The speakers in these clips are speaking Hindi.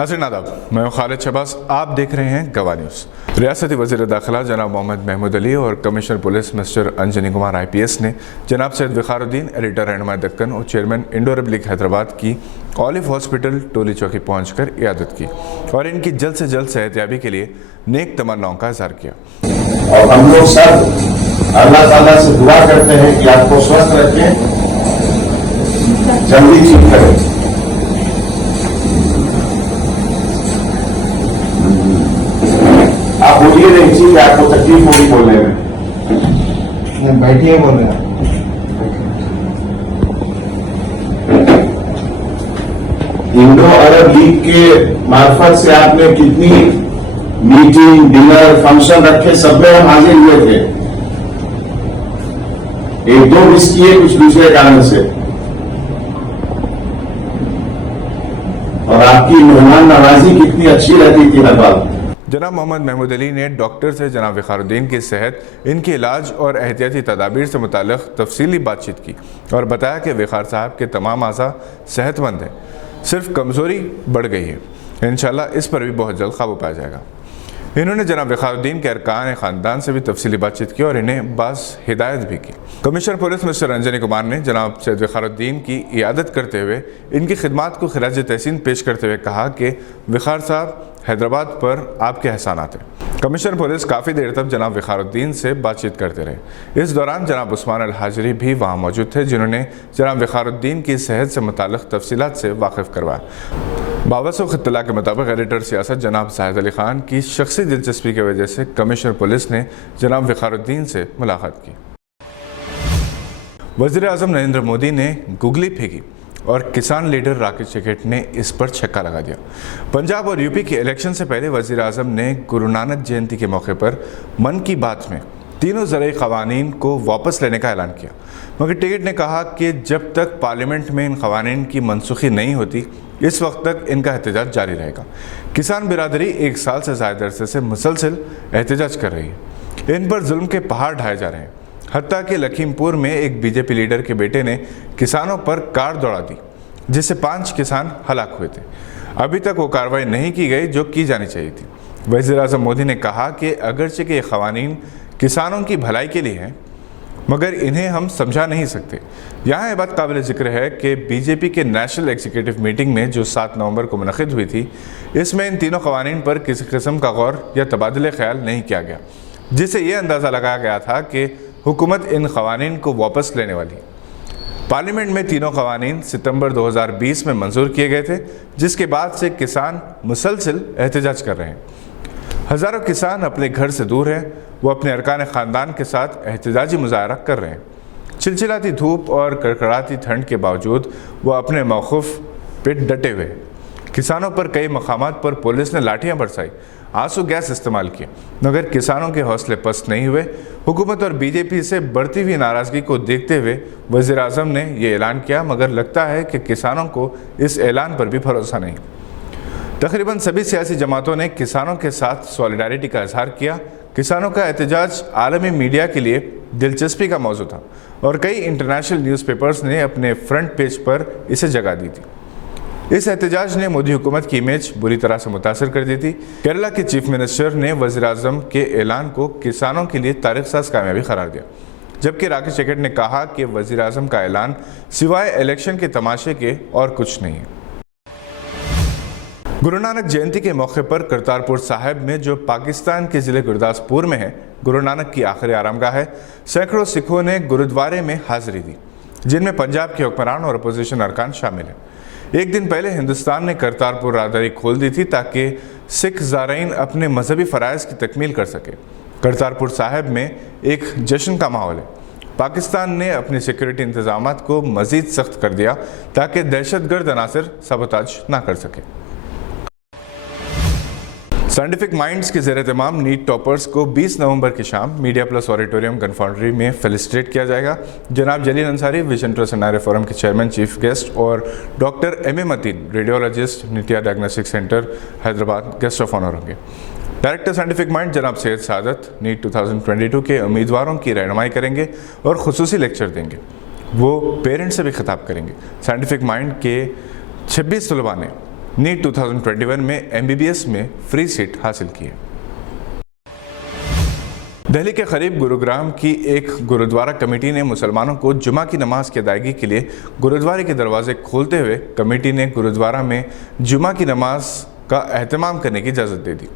नाज़रीन आदाब, मैं खालिद शहबाज, आप देख रहे हैं गवाह न्यूज़। रियासती वज़ीर दाखिला जनाब मोहम्मद महमूद अली और commissioner police mister Anjani Kumar IPS ने जनाब सैयद वक़ारुद्दीन, एडिटर रहनुमा दक्कन और चेयरमैन इंडो अरब लीग हैदराबाद की ऑलिव हॉस्पिटल टोली चौकी पहुँचकर इयादत की और इनकी जल्द से जल्द सेहतयाबी के लिए नेक तमन्नाओं का इज़हार किया। और हम लोग सब अल्लाह ताला से दुआ करते हैं कि आपको स्वस्थ रखें, जल्दी ठीक करें। आप बोलिए नहीं, ठीक है, आपको तकलीफ होगी बोलने में, बैठिए बोल रहे हैं। इंडो अरब लीग के मार्फत से आपने कितनी मीटिंग, डिनर, फंक्शन रखे, सब में हम हाजिर हुए थे। एक दो मिस किए कुछ दूसरे कारण से, और आपकी मेहमान नवाजी कितनी अच्छी रहती थी हर बार। जनाब मोहम्मद महमूद अली ने डॉक्टर से जनाब वक़ारुद्दीन की सेहत, इनके इलाज और एहतियाती तदाबीर से मुताल्लिक़ तफसीली बातचीत की और बताया कि वक़ार साहब के तमाम आज़ा सेहतमंद हैं, सिर्फ कमज़ोरी बढ़ गई है। इंशाअल्लाह इस पर भी बहुत जल्द काबू पाया जाएगा। इन्होंने जनाब वक़ारुद्दीन के अरकान ख़ानदान से भी तफसीली बातचीत की और इन्हें बास हिदायत भी की। Commissioner police mister Anjani Kumar ने जनाब सैयद वक़ारुद्दीन की इयादत करते हुए इनकी खिदमात को खिराज तहसीन पेश करते हुए कहा कि वक़ार साहब हैदराबाद पर आपके एहसानात हैं। कमिश्नर पुलिस काफ़ी देर तक जनाब वक़ारुद्दीन से बातचीत करते रहे। इस दौरान जनाब उस्मान अल हाजरी भी वहाँ मौजूद थे, जिन्होंने जनाब वक़ारुद्दीन की सेहत से मुताल्लिक़ तफसीलात से वाकिफ़ करवाया। बावसूख इत्तला के मुताबिक एडिटर सियासत जनाब जाहिद अली ख़ान की शख्सी दिलचस्पी की वजह से कमिश्नर पुलिस ने जनाब वक़ारुद्दीन से मुलाकात की। वज़ीर आज़म नरेंद्र मोदी ने गुगली फेंकी और किसान लीडर राकेश टिकैत ने इस पर छक्का लगा दिया। पंजाब और यूपी के इलेक्शन से पहले वज़ीर आज़म ने गुरु नानक जयंती के मौके पर मन की बात में तीनों ज़रई क़वानीन को वापस लेने का ऐलान किया, मगर टिकैत ने कहा कि जब तक पार्लियामेंट में इन क़वानीन की मनसूखी नहीं होती, इस वक्त तक इनका एहतजाज जारी रहेगा। किसान बिरादरी 1 साल से ज़्यादा अरसे से मुसलसल एहतजाज कर रही है। इन पर जुल्म के पहाड़ ढाए जा रहे हैं। हत्ता कि लखीमपुर में एक BJP लीडर के बेटे ने किसानों पर कार दौड़ा दी, जिससे 5 किसान हलाक हुए थे। अभी तक वो कार्रवाई नहीं की गई जो की जानी चाहिए थी। वज़ीर आज़म मोदी ने कहा कि अगरचे के ये क़वानीन किसानों की भलाई के लिए हैं, मगर इन्हें हम समझा नहीं सकते। यहाँ ये बात काबिल ज़िक्र है कि BJP के नेशनल एग्जीक्यूटिव मीटिंग में जो 7 नवंबर को मुनक़िद हुई थी, इसमें इन तीनों क़वानीन पर किसी किस्म का गौर या तबादले ख्याल नहीं किया गया, जिससे ये अंदाज़ा लगाया गया था कि हुकूमत इन क़वानीन को वापस लेने वाली। पार्लियामेंट में तीनों क़वानीन सितंबर 2020 में मंजूर किए गए थे, जिसके बाद से किसान मुसलसल एहतजाज कर रहे हैं। हज़ारों किसान अपने घर से दूर हैं, वो अपने अरकान ख़ानदान के साथ एहतजाजी मुज़ाहरा कर रहे हैं। चिलचिलाती धूप और कड़कड़ाती ठंड के बावजूद वो अपने मौक़िफ़ पे डटे हुए हैं। किसानों पर कई मकामात पर पुलिस ने लाठियाँ बरसाई, आंसू गैस इस्तेमाल किए, मगर किसानों के हौसले पस्त नहीं हुए। हुकूमत और BJP से बढ़ती हुई नाराज़गी को देखते हुए वज़ीर आज़म ने ये ऐलान किया, मगर लगता है कि किसानों को इस ऐलान पर भी भरोसा नहीं। तकरीबन सभी सियासी जमातों ने किसानों के साथ सॉलिडारिटी का इजहार किया। किसानों का एहतजाज आलमी मीडिया के लिए दिलचस्पी का मौजू था और कई इंटरनेशनल न्यूज़पेपर्स ने अपने फ्रंट पेज पर इसे जगह दी थी। इस एहतजाज ने मोदी हुकूमत की इमेज बुरी तरह से मुतासर कर दी थी। केरला के चीफ मिनिस्टर ने वज़ीर आज़म के ऐलान को किसानों के लिए तारीख़-साज़ कामयाबी करार दिया, जबकि राकेश टिकैत ने कहा कि वज़ीर आज़म का ऐलान सिवाय इलेक्शन के तमाशे के और कुछ नहीं है। गुरु नानक जयंती के मौके पर करतारपुर साहिब में, जो पाकिस्तान के ज़िले गुरदासपुर में है, गुरु नानक की आखिरी आरामगाह है, सैकड़ों सिखों ने गुरुद्वारे में हाज़िरी दी, जिनमें पंजाब के हुक्मरान और अपोजिशन अरकान शामिल हैं। एक दिन पहले हिंदुस्तान ने करतारपुर राहदारी खोल दी थी ताकि सिख ज़ारईन अपने मजहबी फ़राइज़ की तकमील कर सके। करतारपुर साहिब में एक जश्न का माहौल है। पाकिस्तान ने अपने सिक्योरिटी इंतज़ामात को मज़ीद सख्त कर दिया ताकि दहशतगर्द अनासर सबोताज ना कर सके। साइंटिफिक माइंड्स के ज़ेर तमाम नीट टॉपर्स को 20 नवंबर की शाम media plus auditorium Gun Foundry में फेलिसिटेट किया जाएगा। जनाब Jaleel Ansari, vision trust and forum के चेयरमैन, चीफ गेस्ट, और doctor M.A. Mateen, radiologist, Nitya diagnostic centre, Hyderabad, guest of honour होंगे। डायरेक्टर साइंटिफिक माइंड जनाब सैयद सादत नीट 2022 के उम्मीदवारों की रहनुमाई करेंगे और खुसूसी लेक्चर देंगे। वो पेरेंट्स से भी खिताब करेंगे। साइंटिफिक माइंड के 26 तलबा ने नीट 2021 में MBBS में फ्री सीट हासिल की है। दिल्ली के करीब गुरुग्राम की एक गुरुद्वारा कमेटी ने मुसलमानों को जुमा की नमाज की अदायगी के लिए गुरुद्वारे के दरवाजे खोलते हुए कमेटी ने गुरुद्वारा में जुमा की नमाज का एहतमाम करने की इजाज़त दे दी।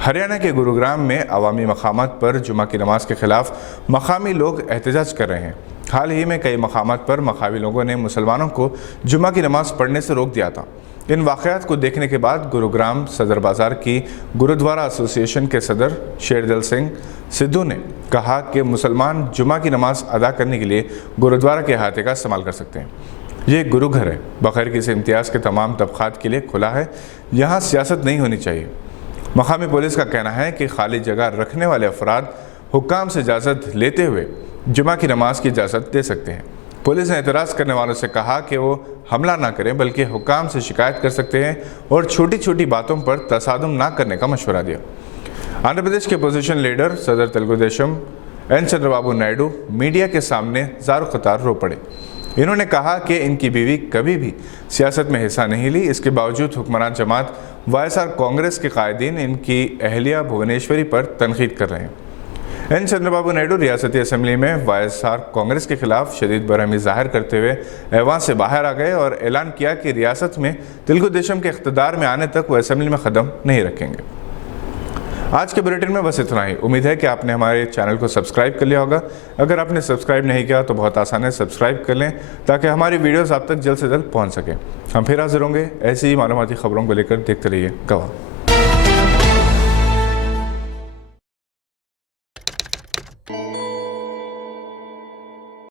हरियाणा के गुरुग्राम में अवामी मकामात पर जुमा की नमाज के खिलाफ मकामी लोग एहतजाज कर रहे हैं। हाल ही में कई मकामात पर मकामी लोगों ने मुसलमानों को जुमा की नमाज पढ़ने से रोक दिया था। इन वाक़यात को देखने के बाद गुरुग्राम सदर बाज़ार की गुरुद्वारा एसोसिएशन के सदर शेरदिल सिंह सिद्धू ने कहा कि मुसलमान जुमा की नमाज अदा करने के लिए गुरुद्वारा के अहाते का इस्तेमाल कर सकते हैं। ये गुरु घर है, बग़ैर किसी इम्तियाज़ के तमाम तबक़ात के लिए खुला है। यहाँ सियासत नहीं होनी चाहिए। मकामी पुलिस का कहना है कि खाली जगह रखने वाले अफराद हुक्काम से इजाज़त लेते हुए जुमा की नमाज की इजाज़त दे सकते हैं। पुलिस ने एतराज़ करने वालों से कहा कि वो हमला ना करें बल्कि हुक्काम से शिकायत कर सकते हैं और छोटी छोटी बातों पर तसादुम ना करने का मशवरा दिया। आंध्र प्रदेश के अपोजिशन लीडर सदर तेलुगु देशम एन चंद्रबाबू नायडू मीडिया के सामने ज़ारो क़तार रो पड़े। इन्होंने कहा कि इनकी बीवी कभी भी सियासत में हिस्सा नहीं ली। इसके बावजूद हुक्मरान जमात वाईएसआर कांग्रेस के कायदीन इनकी अहलिया भुवनेश्वरी पर तनकीद कर रहे हैं। एन चंद्रबाबू नायडू रियासती असम्बली में वाईएसआर कांग्रेस के खिलाफ शदीद बरहमी जाहिर करते हुए ऐवान से बाहर आ गए और ऐलान किया कि रियासत में तेलुगु देशम के इख्तिदार में आने तक वो असम्बली में कदम नहीं रखेंगे। आज के बुलेटिन में बस इतना ही। उम्मीद है कि आपने हमारे चैनल को सब्सक्राइब कर लिया होगा। अगर आपने सब्सक्राइब नहीं किया तो बहुत आसान है, सब्सक्राइब कर लें ताकि हमारी वीडियोस आप तक जल्द से जल्द पहुंच सकें। हम फिर हाजिर होंगे ऐसी ही मालूमाती खबरों को लेकर। देखते रहिए गवाह।